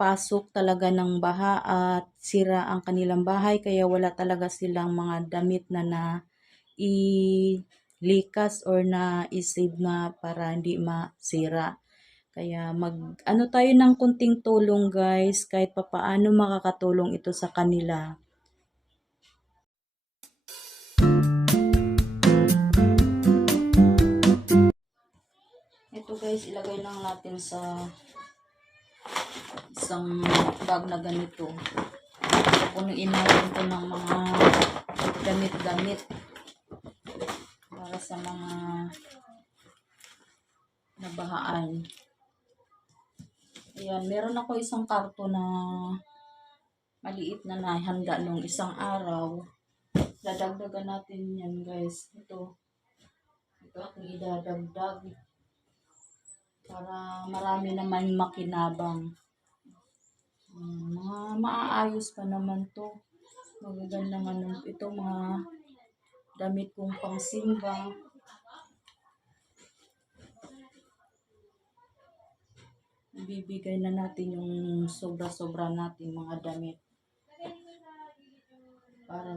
pasok talaga ng baha at sira ang kanilang bahay kaya wala talaga silang mga damit na ilikas or na isave na para hindi masira. Kaya ano tayo ng kunting tulong guys, kahit papaano makakatulong ito sa kanila. Ito guys, ilagay lang natin sa isang bag na ganito. Pupunuin natin ito ng mga damit-damit para sa mga nabahaan. Ayan, meron ako isang karto na maliit na nahanda nung isang araw. Dadagdagan natin yan guys. Ito ating idadagdag para marami naman makinabang. Mga maaayos pa naman to. Magaganda naman ito, mga damit kong pangsimba. Bibigay na natin yung sobra-sobra natin mga damit para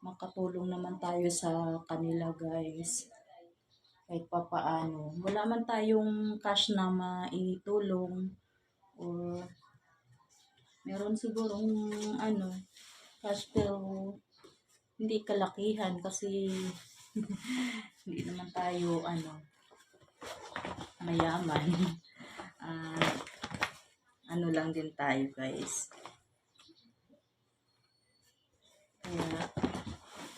makatulong naman tayo sa kanila guys. Kahit papaano. Wala man tayong cash na maitulong or meron sigurong cash pero hindi kalakihan kasi hindi naman tayo mayaman. Ano lang din tayo guys. Kaya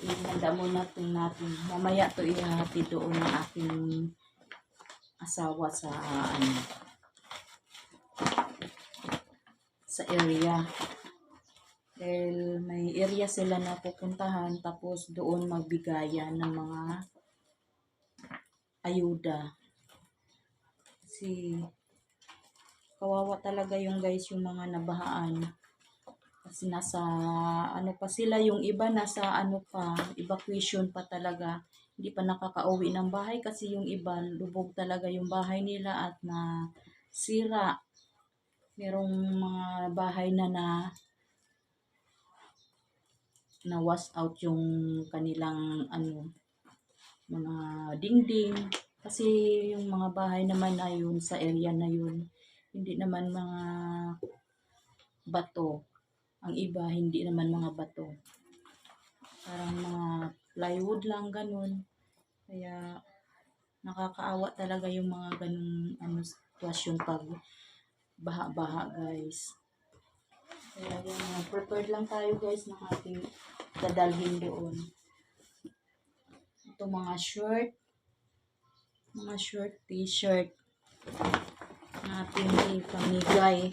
ihanda muna natin. Mamaya to ihati doon ng aking asawa sa area. Dahil may area sila na pupuntahan tapos doon magbigayan ng mga ayuda. Kasi kawawa talaga yung guys, yung mga nabahaan. Kasi nasa pa sila, yung iba nasa evacuation pa talaga. Hindi pa nakakauwi ng bahay kasi yung iba lubog talaga yung bahay nila at nasira. Merong mga bahay na wash out yung kanilang mga dingding. Kasi yung mga bahay naman na yun sa area na yun, hindi naman mga bato. Ang iba, hindi naman mga bato. Parang mga plywood lang, ganun. Kaya, nakakaawa talaga yung mga ganun sitwasyon pag baha-baha, guys. Kaya yan, prepared lang tayo, guys, ng ating dadalhin doon. Ito mga short, t-shirt na ating ipamigay.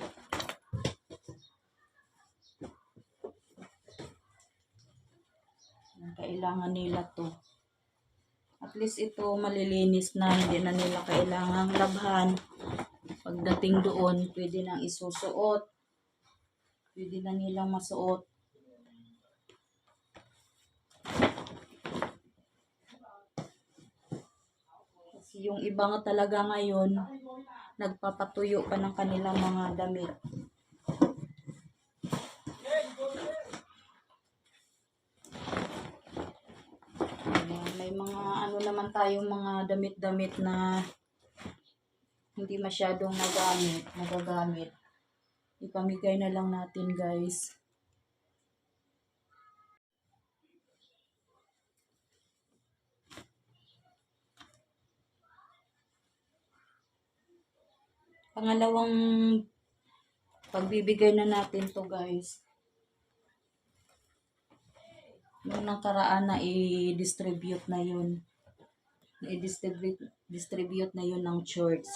Kailangan nila to. At least ito malilinis na, hindi na nila kailangang labhan. Pagdating doon, pwede nang isusuot. Pwede na nilang masuot. Kasi yung iba nga talaga ngayon, nagpapatuyo pa ng kanilang mga damit. May mga naman tayong mga damit-damit na hindi masyadong nagagamit. Ipamigay na lang natin guys. Pangalawang pagbibigay na natin to guys. Nung nakaraan na i-distribute na yun. I-distribute na yun ng church.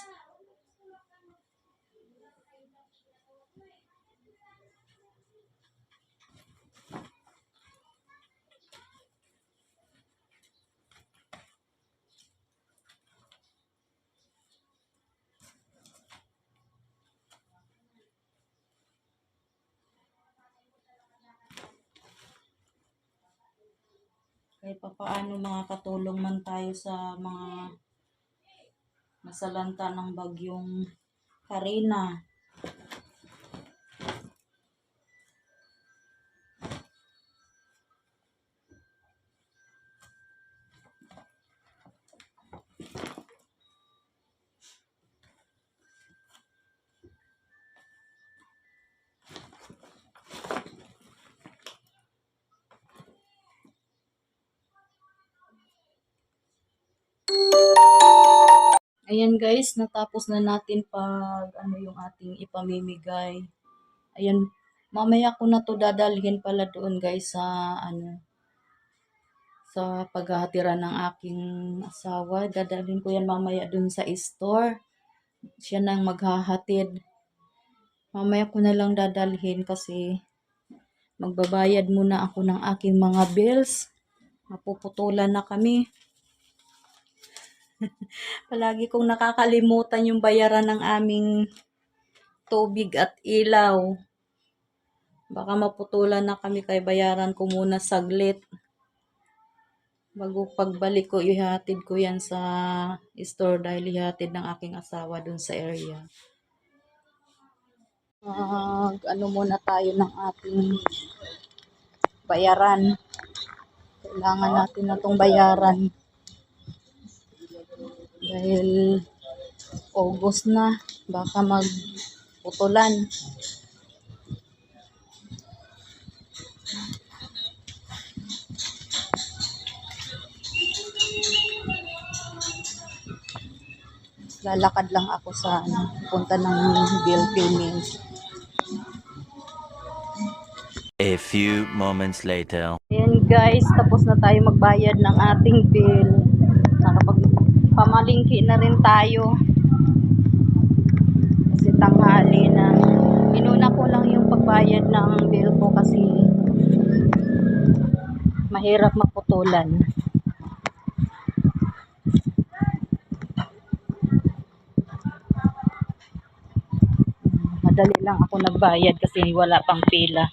Kahit papaano makakatulong man tayo sa mga nasalanta ng bagyong Karina. Ayan guys, natapos na natin pag ano yung ating ipamimigay. Ayan, mamaya ko na to dadalhin pala doon guys sa ano, sa paghahatira ng aking asawa. Dadalhin ko yan mamaya doon sa store. Siya nang maghahatid. Mamaya ko na lang dadalhin kasi magbabayad muna ako ng aking mga bills. Mapuputulan na kami. Palagi kong nakakalimutan yung bayaran ng aming tubig at ilaw. Baka maputulan na kami kay bayaran ko muna saglit. Bago pagbalik ko, ihatid ko yan sa store dahil ihatid ng aking asawa dun sa area. Ano muna tayo ng ating bayaran. Kailangan natin na itong bayaran. Dahil August na, baka magputulan. Lalakad lang ako sa punta ng bill payments. A few moments later. Ayan guys, tapos na tayo magbayad ng ating bill. Nakapagpamalingki na rin tayo. Kasi tanghali na. Inuna ko lang yung pagbayad ng bill ko kasi mahirap maputulan. Madali lang ako nagbayad kasi wala pang pila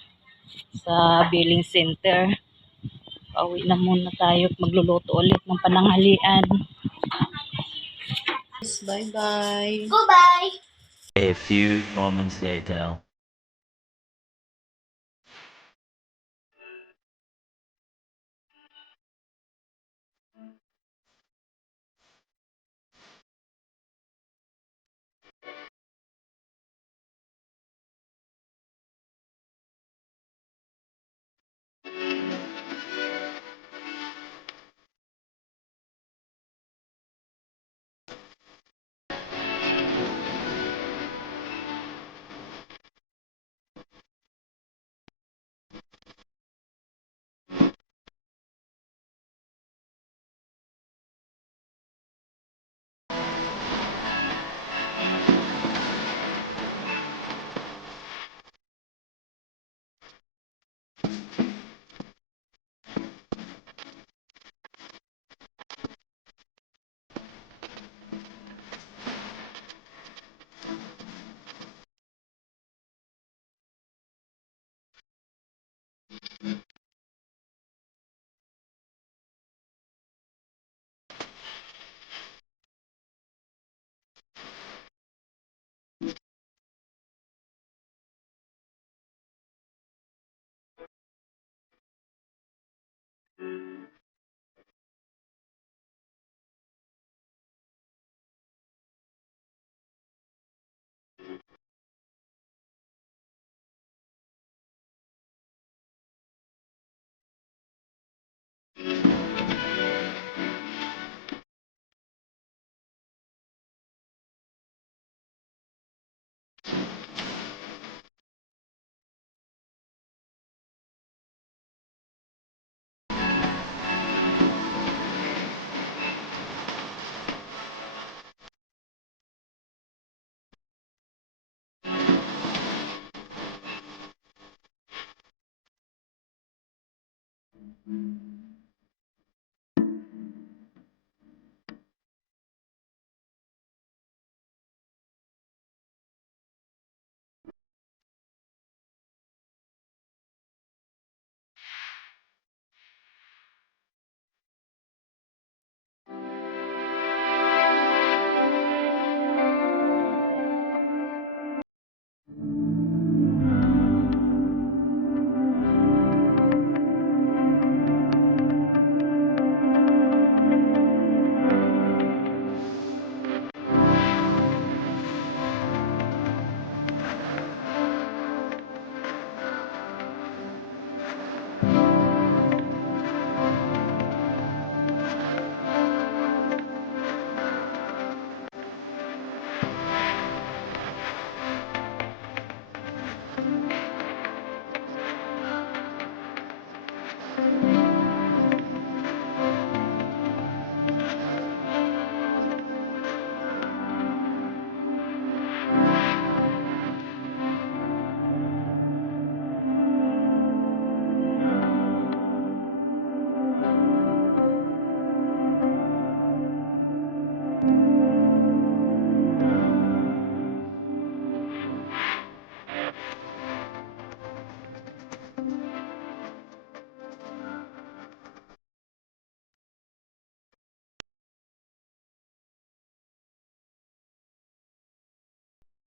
sa billing center. Pauwi na muna tayo at magluluto ulit ng pananghalian. Bye bye. Goodbye. A few moments later.